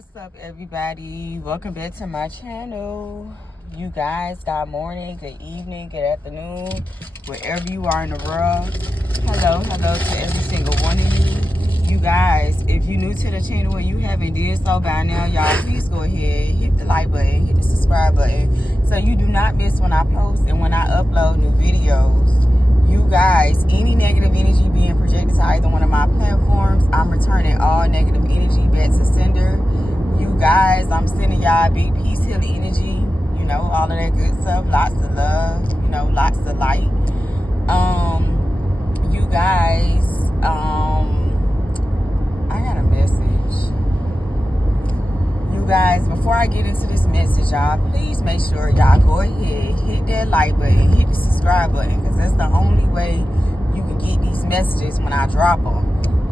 What's up, everybody? Welcome back to my channel. You guys, good morning, good evening, good afternoon, wherever you are in the world. Hello to every single one of you. You guys, if you're new to the channel and you haven't did so by now, y'all, please go ahead, hit the like button, hit the subscribe button, so you do not miss when I post and when I upload new videos. You guys, any negative energy being projected to either one of my platforms, I'm returning all negative energy back to sender. You guys, I'm sending y'all big peace, healing energy, you know, all of that good stuff, lots of love, you know, lots of light. You guys, I got a message. You guys, before I get into this message, y'all, please make sure y'all go ahead, hit that like button, hit the subscribe button, because that's the only way you can get these messages when I drop them.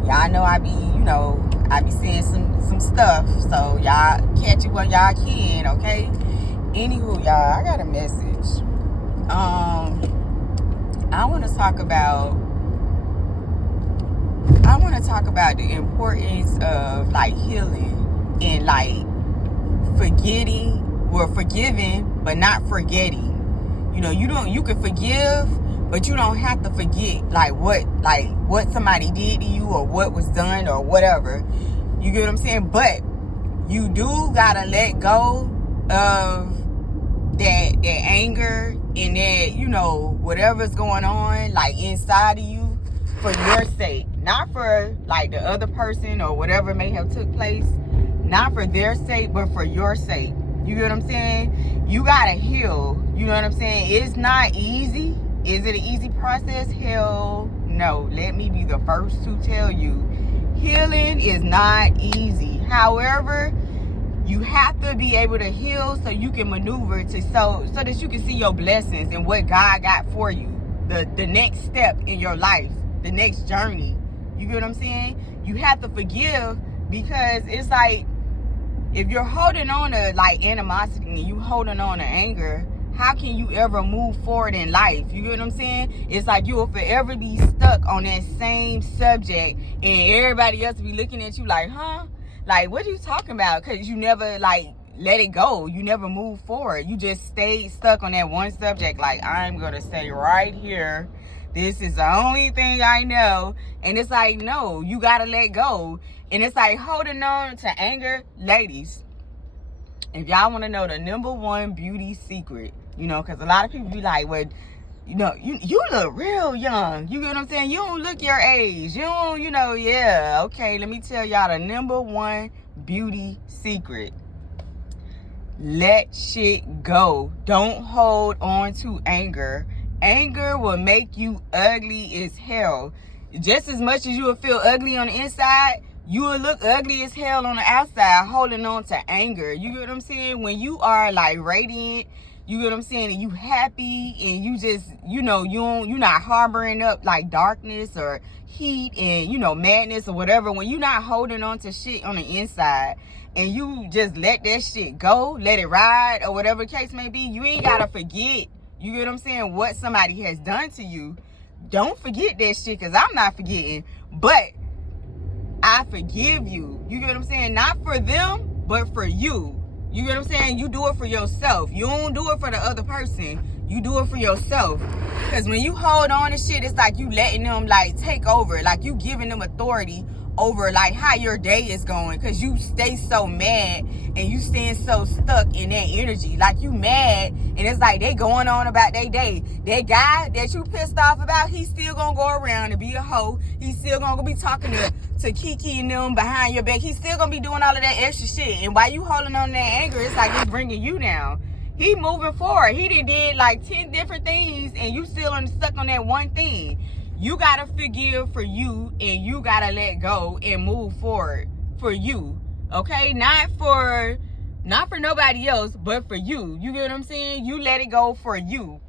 Y'all know I be seeing some stuff, so y'all catch it when y'all can, okay? Anywho, y'all, I got a message. I want to talk about the importance of like healing and like forgiving, but not forgetting. You know, you can forgive, but you don't have to forget like what somebody did to you or what was done or whatever. You get what I'm saying? But you do gotta let go of that anger and that, you know, whatever's going on like inside of you, for your sake, not for like the other person or whatever may have took place, not for their sake, but for your sake. You get what I'm saying? You gotta heal. You know what I'm saying? It's not easy. Is it an easy process? Hell no. Let me be the first to tell you, healing is not easy. However, you have to be able to heal so you can maneuver so that you can see your blessings and what God got for you. The next step in your life, the next journey. You get what I'm saying? You have to forgive, because it's like, if you're holding on to like animosity and you holding on to anger, how can you ever move forward in life? You get what I'm saying? It's like you will forever be stuck on that same subject, and everybody else will be looking at you like, huh? Like, what are you talking about? Because you never like let it go. You never move forward. You just stayed stuck on that one subject. Like, I'm going to stay right here. This is the only thing I know. And it's like, no, you got to let go. And it's like holding on to anger. Ladies, if y'all want to know the #1 beauty secret, you know, because a lot of people be like, well, you know, you look real young. You get what I'm saying? You don't look your age. You don't, you know, yeah. Okay, let me tell y'all the #1 beauty secret. Let shit go. Don't hold on to anger. Anger will make you ugly as hell. Just as much as you will feel ugly on the inside, you will look ugly as hell on the outside holding on to anger. You get what I'm saying? When you are like radiant, you get what I'm saying, and you happy, and you just, you know, you're not harboring up like darkness or heat and, you know, madness or whatever. When you're not holding on to shit on the inside and you just let that shit go, let it ride, or whatever the case may be, you ain't gotta forget, you get what I'm saying, what somebody has done to you. Don't forget that shit, because I'm not forgetting. But I forgive you. You get what I'm saying? Not for them, but for you. You get what I'm saying? You do it for yourself. You don't do it for the other person. You do it for yourself. Because when you hold on to shit, it's like you letting them like take over. Like you giving them authority over like how your day is going, because you stay so mad and you staying so stuck in that energy. Like you mad and it's like they going on about their day. That guy that you pissed off about, he's still gonna go around and be a hoe. He's still gonna be talking to Kiki and them behind your back. He's still gonna be doing all of that extra shit. And while you holding on to that anger, it's like it's bringing you down. He moving forward. He did like 10 different things and you still stuck on that one thing. You gotta forgive for you, and you gotta let go and move forward for you. Okay? Not for nobody else, but for you. You get what I'm saying? You let it go for you.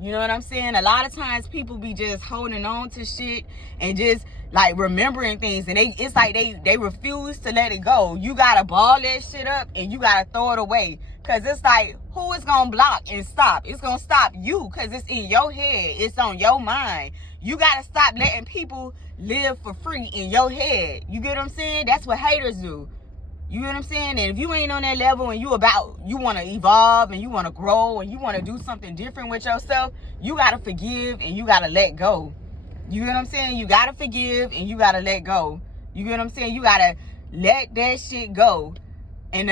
You know what I'm saying? A lot of times people be just holding on to shit and just like remembering things, and it's like they refuse to let it go. You gotta ball that shit up and you gotta throw it away. Cause it's like, who is gonna block and stop? It's gonna stop you, cause it's in your head. It's on your mind. You gotta stop letting people live for free in your head. You get what I'm saying? That's what haters do. You know what I'm saying? And if you ain't on that level and you want to evolve and you want to grow and you want to do something different with yourself, you got to forgive and you got to let go. You know what I'm saying? You got to forgive and you got to let go. You know what I'm saying? You got to let that shit go. And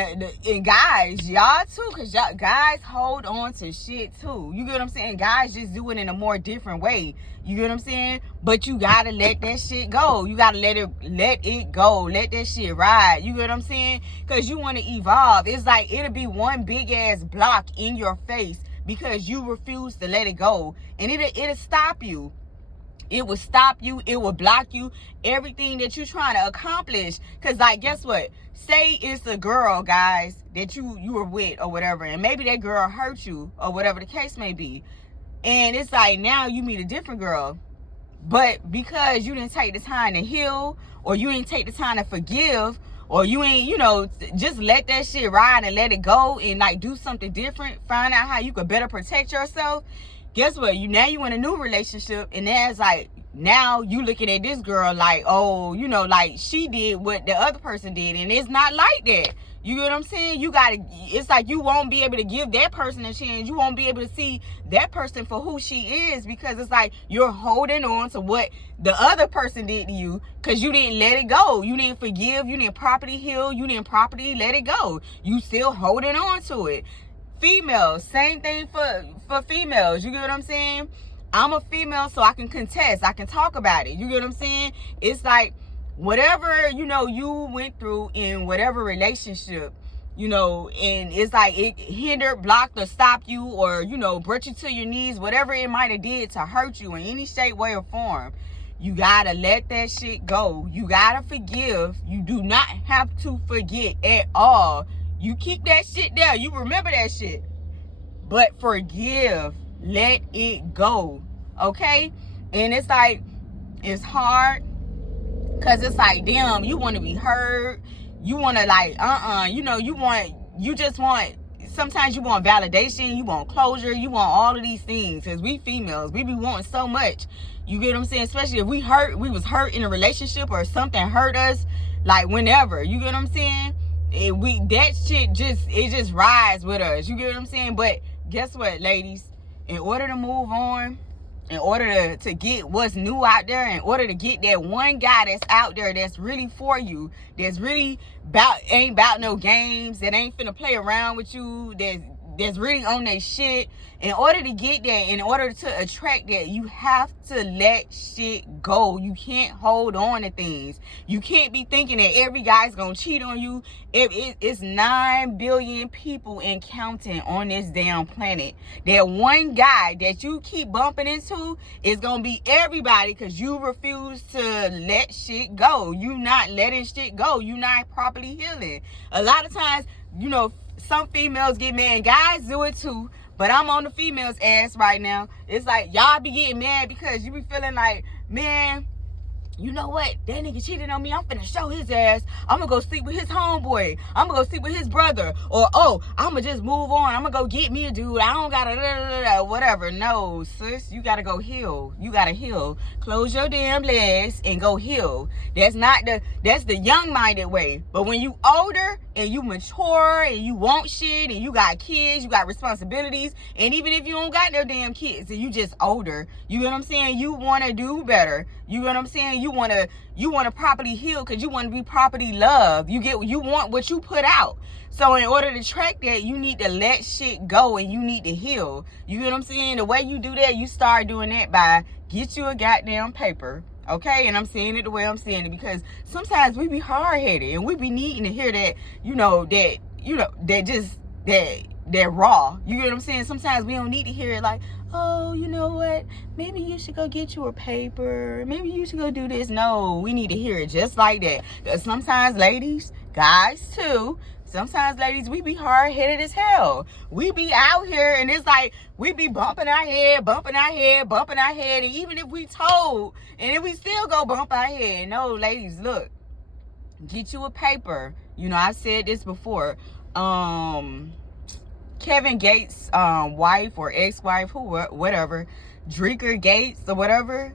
guys, y'all too, because y'all guys hold on to shit too. You get what I'm saying? Guys just do it in a more different way. You get what I'm saying? But you gotta let that shit go. You gotta let it go. Let that shit ride. You get what I'm saying? Because you want to evolve. It's like it'll be one big ass block in your face because you refuse to let it go. And it'll stop you. It will stop you. It will block you. Everything that you're trying to accomplish. Because, like, guess what? Say it's a girl, guys, that you were with or whatever. And maybe that girl hurt you or whatever the case may be. And it's like now you meet a different girl. But because you didn't take the time to heal or you didn't take the time to forgive or you ain't, just let that shit ride and let it go and, like, do something different. Find out how you could better protect yourself. Guess what? Now you in a new relationship, and that's like now you looking at this girl like, oh, like she did what the other person did, and it's not like that. You get what I'm saying? It's like you won't be able to give that person a chance. You won't be able to see that person for who she is because it's like you're holding on to what the other person did to you because you didn't let it go. You didn't forgive. You didn't properly heal. You didn't properly let it go. You still holding on to it. Females, same thing for females. You get what I'm saying? I'm a female, so I can contest. I can talk about it. You get what I'm saying? It's like whatever, you went through in whatever relationship, and it's like it hindered, blocked, or stopped you, or, brought you to your knees, whatever it might have did to hurt you in any shape, way, or form. You gotta let that shit go. You gotta forgive. You do not have to forget at all. You keep that shit there. You remember that shit. But forgive. Let it go. Okay? And it's like, it's hard. Because it's like, damn, you want to be heard. You want to like, sometimes you want validation. You want closure. You want all of these things. Because we females, we be wanting so much. You get what I'm saying? Especially if we was hurt in a relationship or something hurt us. Like whenever. You get what I'm saying? That shit just rides with us. You get what I'm saying? But guess what, ladies? In order to move on, in order to get what's new out there, in order to get that one guy that's out there that's really for you, that's really ain't about no games, that ain't finna play around with you, that's really on that shit. In order to get that, in order to attract that, you have to let shit go. You can't hold on to things. You can't be thinking that every guy's gonna cheat on you. It's 9 billion people and counting on this damn planet. That one guy that you keep bumping into is gonna be everybody because you refuse to let shit go. You not letting shit go. You not properly healing. A lot of times, some females get mad, and guys do it too, but I'm on the females' ass right now. It's like, y'all be getting mad because you be feeling like, man, you know what? That nigga cheated on me. I'm finna show his ass. I'm gonna go sleep with his homeboy. I'm gonna go sleep with his brother. Or, I'm gonna just move on. I'm gonna go get me a dude. I don't gotta, whatever. No, sis, you gotta go heal. You gotta heal. Close your damn legs and go heal. That's the young-minded way. But when you older and you mature and you want shit and you got kids, you got responsibilities, and even if you don't got no damn kids and you just older, you know what I'm saying? You wanna do better. You know what I'm saying? You wanna properly heal because you want to be properly loved. You want what you put out. So in order to track that, you need to let shit go and you need to heal. You know what I'm saying? The way you do that, you start doing that by get you a goddamn paper. Okay? And I'm saying it the way I'm saying it because sometimes we be hard-headed and we be needing to hear that, that raw. You get what I'm saying? Sometimes we don't need to hear it like, oh, you know what? Maybe you should go get you a paper. Maybe you should go do this. No, we need to hear it just like that. Because sometimes ladies, guys too, sometimes ladies, we be hard-headed as hell. We be out here and it's like, we be bumping our head. And even if we told, and if we still go bump our head. No, ladies, look, get you a paper. I've said this before. Kevin Gates' wife or ex-wife, whatever, Drinker Gates or whatever,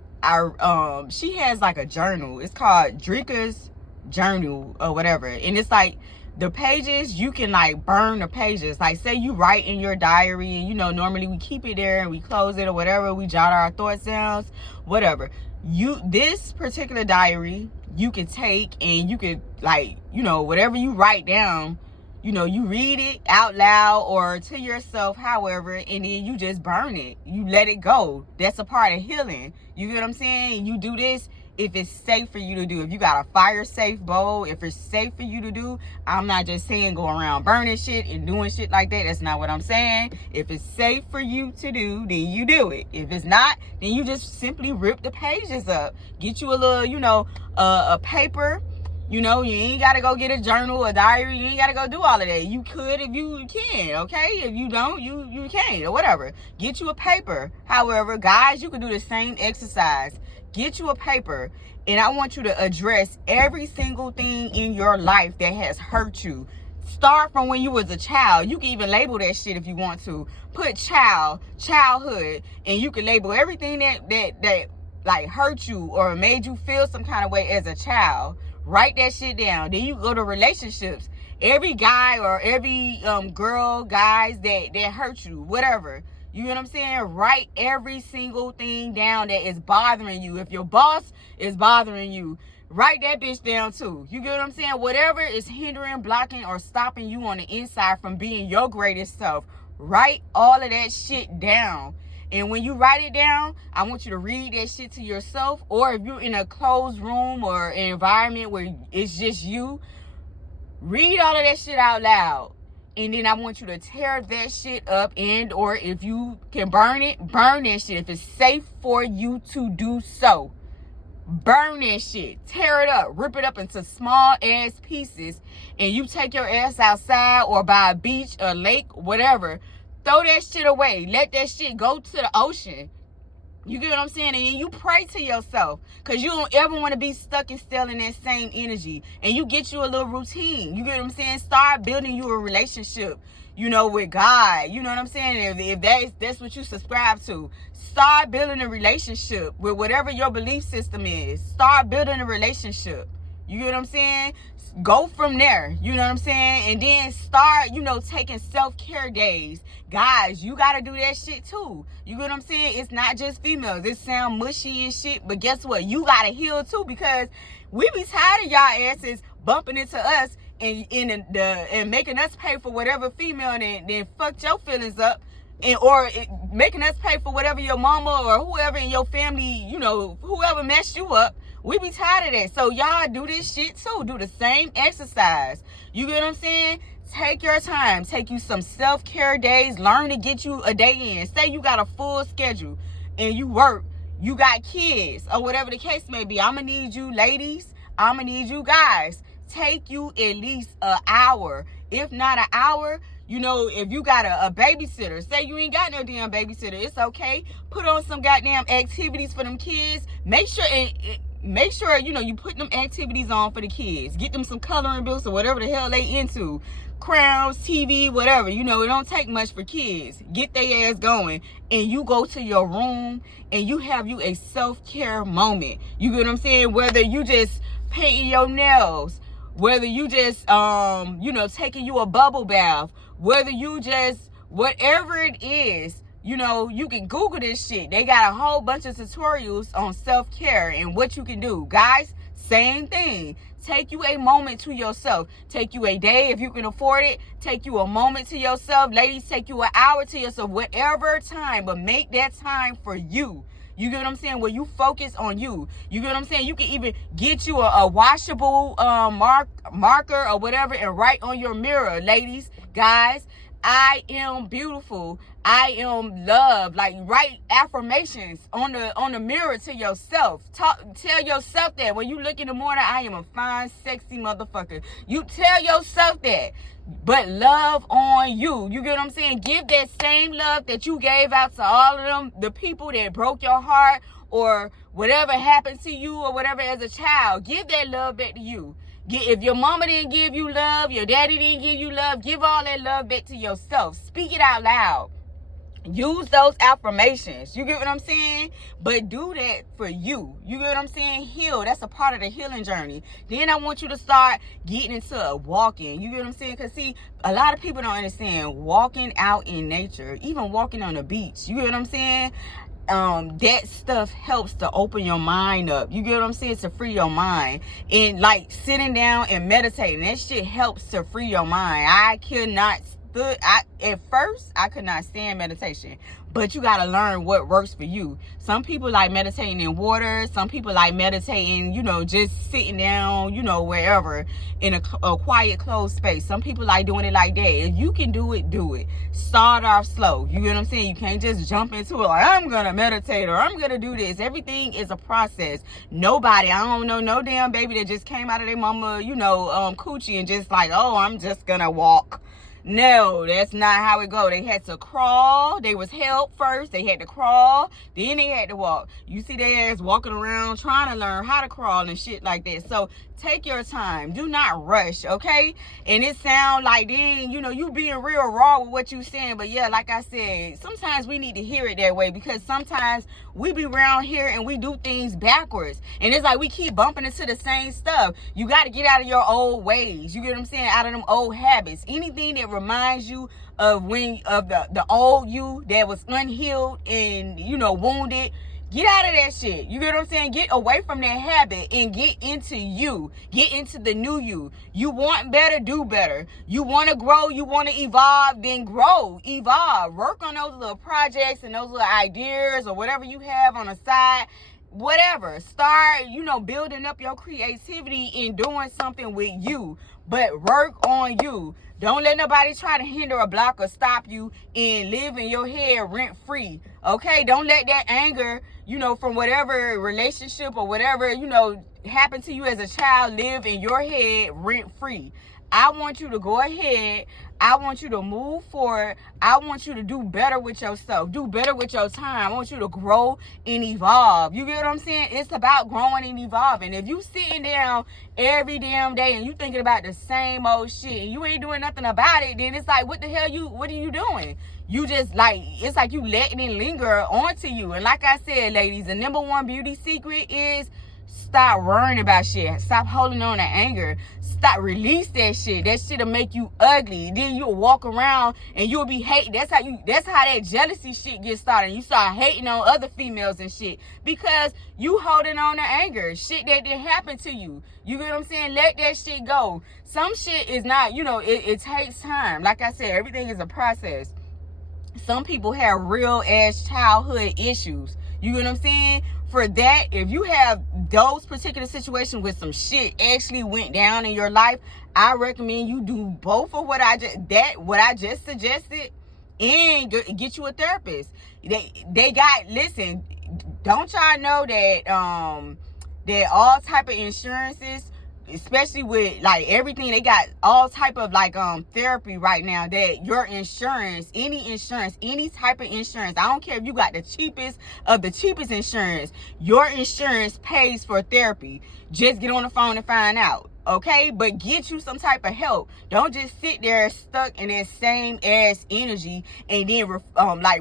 she has like a journal. It's called Drinker's Journal or whatever. And it's like the pages, you can like burn the pages. Like say you write in your diary and you know normally we keep it there and we close it or whatever, we jot our thoughts down, whatever. This particular diary you can take and you could like, you know, whatever you write down, you know, you read it out loud or to yourself, however, and then you just burn it. You let it go. That's a part of healing. You get what I'm saying? You do this if it's safe for you to do. If you got a fire safe bowl, if it's safe for you to do. I'm not just saying go around burning shit and doing shit like that. That's not what I'm saying. If it's safe for you to do, then you do it. If it's not, then you just simply rip the pages up. Get you a little, you know, a paper. You know, you ain't got to go get a journal, a diary. You ain't got to go do all of that. You could if you can, okay? If you don't, you can't or whatever. Get you a paper. However, guys, you can do the same exercise. Get you a paper, and I want you to address every single thing in your life that has hurt you. Start from when you was a child. You can even label that shit if you want to. Put childhood, and you can label everything that like hurt you or made you feel some kind of way as a child. Write that shit down. Then you go to relationships. Every guy or every girl, guys that hurt you, whatever. You know what I'm saying? Write every single thing down that is bothering you. If your boss is bothering you, write that bitch down too. You get what I'm saying? Whatever is hindering, blocking, or stopping you on the inside from being your greatest self, write all of that shit down. And when you write it down, I want you to read that shit to yourself. Or if you're in a closed room or an environment where it's just you, read all of that shit out loud. And then I want you to tear that shit up, and or if you can burn it, burn that shit. If it's safe for you to do so, burn that shit. Tear it up. Rip it up into small ass pieces. And you take your ass outside or by a beach, a lake, whatever. Throw that shit away. Let that shit go to the ocean. You get what I'm saying? And then you pray to yourself, because you don't ever want to be stuck and still in that same energy. And you get you a little routine. You get what I'm saying? Start building you a relationship, you know, with God. You know what I'm saying? If that's what you subscribe to. Start building a relationship with whatever your belief system is. Start building a relationship. You get what I'm saying? Go from there. You know what I'm saying? And then start, you know, taking self-care days. Guys, you got to do that shit too. You get what I'm saying? It's not just females. It sound mushy and shit, but guess what? You got to heal too, because we be tired of y'all asses bumping into us and making us pay for whatever female and then fucked your feelings up. Or making us pay for whatever your mama or whoever in your family, you know, whoever messed you up. We be tired of that. So y'all do this shit too. Do the same exercise. You get what I'm saying? Take your time. Take you some self-care days. Learn to get you a day in. Say you got a full schedule and you work. You got kids or whatever the case may be. I'm going to need you ladies. I'm going to need you guys. Take you at least an hour. If not an hour, you know, if you got a babysitter, say you ain't got no damn babysitter, it's okay. Put on some goddamn activities for them kids. Make sure, you know, you put them activities on for the kids. Get them some coloring books or whatever the hell they into. Crowns, TV, whatever. You know, it don't take much for kids. Get their ass going. And you go to your room and you have you a self-care moment. You get what I'm saying? Whether you just painting your nails, whether you just, you know, taking you a bubble bath, whether you just, whatever it is, you know, you can Google this shit. They got a whole bunch of tutorials on self-care and what you can do. Guys, same thing. Take you a moment to yourself. Take you a day if you can afford it. Take you a moment to yourself. Ladies, take you an hour to yourself. Whatever time, but make that time for you. You get what I'm saying? Where you focus on you. You get what I'm saying? You can even get you a washable marker or whatever and write on your mirror, ladies, guys. I am beautiful. I am loved. Like, write affirmations on the mirror to yourself. Tell yourself that when you look in the morning, I am a fine, sexy motherfucker. You tell yourself that. But love on you. You get what I'm saying? Give that same love that you gave out to all of them, the people that broke your heart or whatever happened to you or whatever as a child. Give that love back to you. If your mama didn't give you love, your daddy didn't give you love, give all that love back to yourself. Speak it out loud. Use those affirmations. You get what I'm saying? But do that for you. You get what I'm saying? Heal. That's a part of the healing journey. Then I want you to start getting into walking. You get what I'm saying? Because see, a lot of people don't understand walking out in nature, even walking on the beach. You get what I'm saying? That stuff helps to open your mind up. You get what I'm saying? To free your mind. And like sitting down and meditating, that shit helps to free your mind. At first I could not stand meditation, but you got to learn what works for you. Some people like meditating in water. Some people like meditating, just sitting down, wherever in a quiet, closed space. Some people like doing it like that. If you can do it, do it. Start off slow. You get what I'm saying? You can't just jump into it like, I'm going to meditate or I'm going to do this. Everything is a process. Nobody, I don't know no damn baby that just came out of their mama, coochie and just like, oh, I'm just going to walk. No, that's not how it go. They had to crawl. They was help first. They had to crawl. Then they had to walk. You see their ass walking around trying to learn how to crawl and shit like that. So take your time. Do not rush, okay? And it sound like then, you being real raw with what you saying. But yeah, like I said, sometimes we need to hear it that way because sometimes we be around here and we do things backwards. And it's like we keep bumping into the same stuff. You got to get out of your old ways. You get what I'm saying? Out of them old habits. Anything that reminds you of the old you that was unhealed and, wounded. Get out of that shit. You get what I'm saying? Get away from that habit and get into you. Get into the new you. You want better, do better. You want to grow, you want to evolve, then grow, evolve. Work on those little projects and those little ideas or whatever you have on the side. Whatever. Start, building up your creativity and doing something with you. But work on you. Don't let nobody try to hinder or block or stop you and live in your head rent free. Okay? Don't let that anger, from whatever relationship or whatever, happened to you as a child live in your head rent free. I want you to go ahead. I want you to move forward. I want you to do better with yourself. Do better with your time. I want you to grow and evolve. You get what I'm saying? It's about growing and evolving. If you sitting down every damn day and you thinking about the same old shit and you ain't doing nothing about it, then it's like, what are you doing? You just it's like you letting it linger onto you. And like I said, ladies, the number one beauty secret is stop worrying about shit. Stop holding on to anger. Release that shit. That shit'll make you ugly. Then you'll walk around and you'll be hating. That's how that jealousy shit gets started. You start hating on other females and shit because you holding on to anger. Shit that didn't happen to you. You get what I'm saying? Let that shit go. Some shit is not, it takes time. Like I said, everything is a process. Some people have real ass childhood issues. You get what I'm saying? For that, if you have those particular situations where some shit actually went down in your life, I recommend you do both of what I just suggested and get you a therapist. Listen, don't y'all know that all type of insurances, especially with everything, they got all type of therapy right now that your insurance, any type of insurance, I don't care if you got the cheapest of the cheapest insurance, your insurance pays for therapy. Just get on the phone and find out. Okay, but get you some type of help. Don't just sit there stuck in that same ass energy and then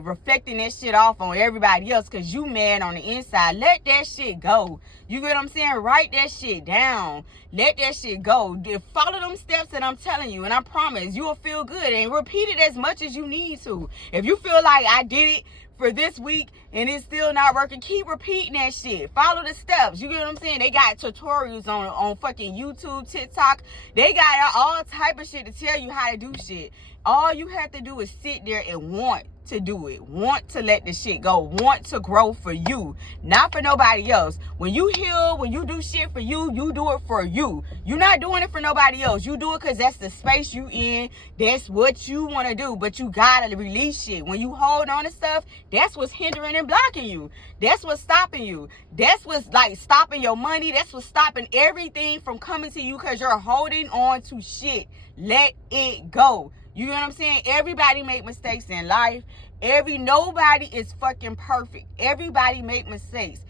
reflecting that shit off on everybody else because you mad on the inside. Let that shit go. You get what I'm saying? Write that shit down. Let that shit go. Follow them steps that I'm telling you, and I promise you will feel good. And repeat it as much as you need to. If you feel like I did it for this week and it's still not working, keep repeating that shit. Follow the steps. You get what I'm saying? They got tutorials on fucking YouTube, TikTok. They got all type of shit to tell you how to do shit. All you have to do is sit there and want to do it. Want to let the shit go. Want to grow for you, not for nobody else. When you heal, when you do shit for you, you do it for you. You're not doing it for nobody else. You do it because that's the space you in. That's what you want to do. But you gotta release shit. When you hold on to stuff, that's what's hindering and blocking you. That's what's stopping you. That's what's stopping your money. That's what's stopping everything from coming to you because you're holding on to shit. Let it go. You know what I'm saying? Everybody make mistakes in life. Nobody is fucking perfect. Everybody make mistakes.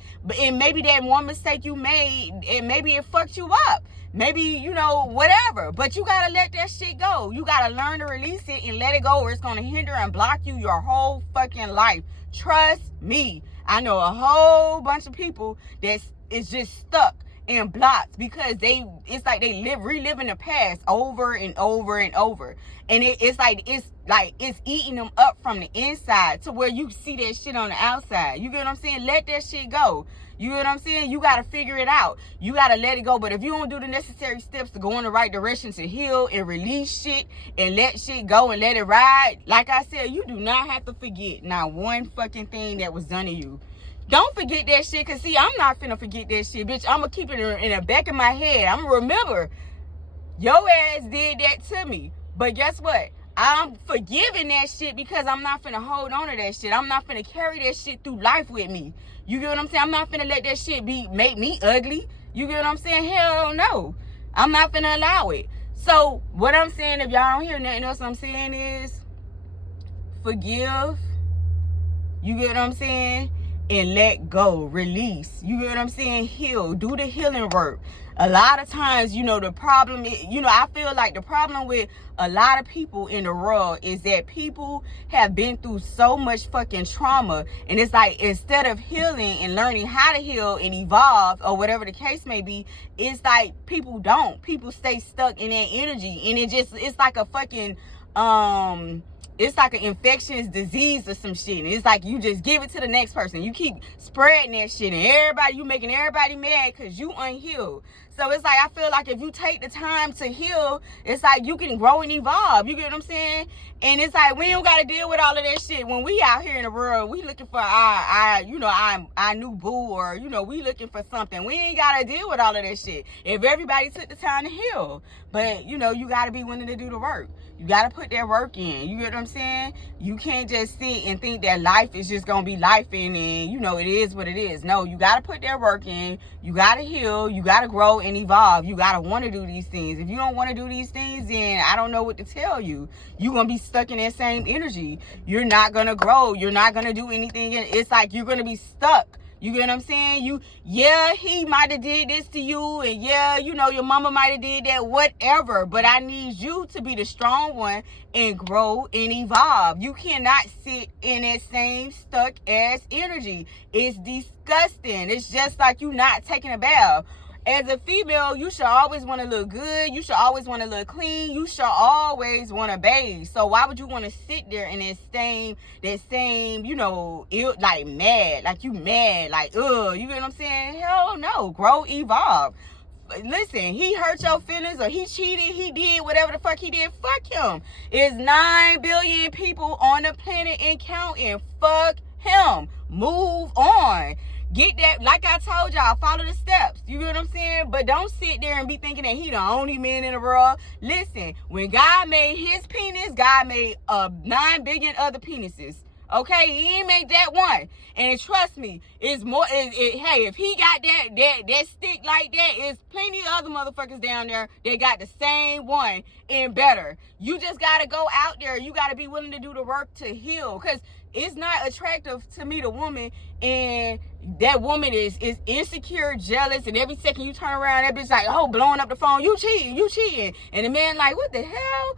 And maybe that one mistake you made, and maybe it fucked you up. Maybe, whatever. But you gotta let that shit go. You gotta learn to release it and let it go, or it's gonna hinder and block you your whole fucking life. Trust me. I know a whole bunch of people that is just stuck and blocked because it's like they reliving the past over and over and over, and it's eating them up from the inside to where you see that shit on the outside. You get what I'm saying? Let that shit go. You know what I'm saying? You got to figure it out. You got to let it go. But if you don't do the necessary steps to go in the right direction to heal and release shit and let shit go and let it ride, like I said, you do not have to forget not one fucking thing that was done to you. Don't forget that shit, because, see, I'm not finna forget that shit, bitch. I'm going to keep it in the back of my head. I'm going to remember, your ass did that to me. But guess what? I'm forgiving that shit because I'm not finna hold on to that shit. I'm not finna carry that shit through life with me. You get what I'm saying? I'm not finna let that shit make me ugly. You get what I'm saying? Hell no. I'm not finna allow it. So, what I'm saying, if y'all don't hear nothing else I'm saying is, forgive. You get what I'm saying? And let go, release. You get what I'm saying? Heal, do the healing work. A lot of times, the problem is, I feel like the problem with a lot of people in the world is that people have been through so much fucking trauma, and it's like, instead of healing and learning how to heal and evolve, or whatever the case may be, it's like people stay stuck in that energy, and it's like a fucking it's like an infectious disease or some shit. And it's like you just give it to the next person. You keep spreading that shit, and you making everybody mad because you unhealed. So it's like, I feel like if you take the time to heal, it's like you can grow and evolve. You get what I'm saying? And it's like, we don't got to deal with all of that shit. When we out here in the world, we looking for our new boo, or, we looking for something. We ain't got to deal with all of that shit if everybody took the time to heal. But, you got to be willing to do the work. You got to put that work in. You get what I'm saying? You can't just sit and think that life is just going to be life and it is what it is. No, you got to put that work in. You got to heal. You got to grow and evolve. You got to want to do these things. If you don't want to do these things, then I don't know what to tell you. You're going to be stuck in that same energy. You're not going to grow. You're not going to do anything. It's like you're going to be stuck. You get what I'm saying? He might have did this to you, and your mama might have did that, whatever. But I need you to be the strong one and grow and evolve. You cannot sit in that same stuck ass energy. It's disgusting. It's just like you not taking a bath. As a female, you should always want to look good. You should always want to look clean. You should always want to bathe. So why would you want to sit there in that same, like mad, like you mad, like, you get what I'm saying? Hell no. Grow, evolve. Listen, he hurt your feelings, or he cheated, he did whatever the fuck he did. Fuck him. It's 9 billion people on the planet and counting. Fuck him. Move on. Get that, like I told y'all, follow the steps. You get what I'm saying? But don't sit there and be thinking that he the only man in the world. Listen, when God made his penis, God made 9 billion other penises. Okay, he ain't make that one. And trust me, it's more. Hey, if he got that stick like that, it's plenty of other motherfuckers down there that got the same one and better. You just gotta go out there. You gotta be willing to do the work to heal, because it's not attractive to meet a woman and that woman is insecure, jealous, and every second you turn around, that bitch like, blowing up the phone, you cheating. And the man like, what the hell?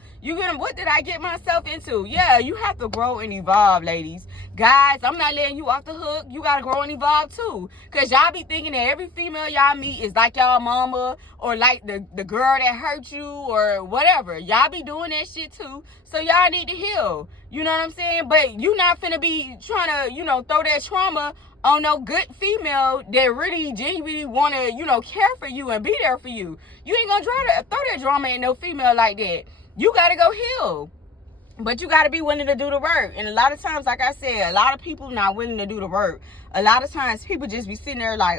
What did I get myself into? Yeah, you have to grow and evolve, ladies. Guys, I'm not letting you off the hook. You gotta grow and evolve too. Cause y'all be thinking that every female y'all meet is like y'all mama, or like the girl that hurt you, or whatever. Y'all be doing that shit too. So y'all need to heal. You know what I'm saying? But you not finna be trying to, throw that trauma on no good female that really genuinely want to, care for you and be there for you. You ain't gonna throw that drama in no female like that. You gotta go heal. But you gotta be willing to do the work. And a lot of times, like I said, a lot of people not willing to do the work. A lot of times people just be sitting there like,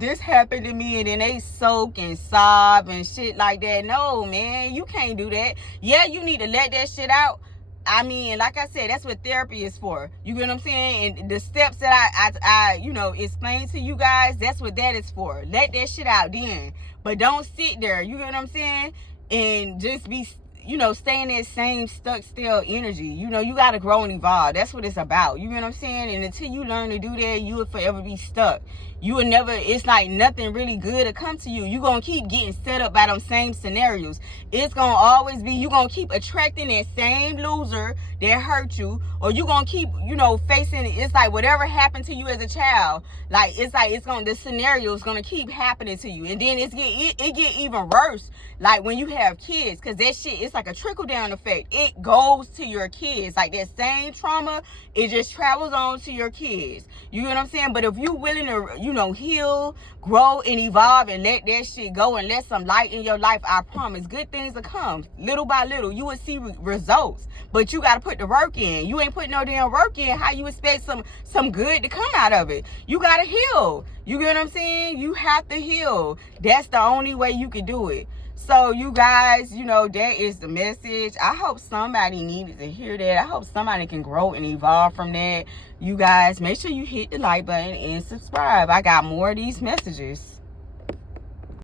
this happened to me, and then they soak and sob and shit like that. No, man, you can't do that. Yeah, you need to let that shit out. I mean, like I said, that's what therapy is for. You get what I'm saying? And the steps that I explain to you guys, that's what that is for. Let that shit out then. But don't sit there. You get what I'm saying? and just be, you know, stay in that same stuck still energy. You know, you got to grow and evolve. That's what it's about. You know what I'm saying? And until you learn to do that, you will forever be stuck. You will never, it's like nothing really good to come to you. You're going to keep getting set up by them same scenarios. It's going to always be, you're going to keep attracting that same loser that hurt you, or you're going to keep, you know, facing, it's like whatever happened to you as a child, like, the scenario is going to keep happening to you. And then it get even worse, like when you have kids, because that shit, it's like a trickle down effect. It goes to your kids. Like that same trauma, it just travels on to your kids. You know what I'm saying? But if you're willing to, you know, heal, grow, and evolve, and let that shit go, and let some light in your life, I promise, good things will come. Little by little, you will see results. But you got to put the work in. You ain't putting no damn work in. How you expect some good to come out of it? You got to heal. You get what I'm saying? You have to heal. That's the only way you can do it. So you guys, you know, that is the message. I hope somebody needed to hear that. I hope somebody can grow and evolve from that. You guys, make sure you hit the like button and subscribe. I got more of these messages.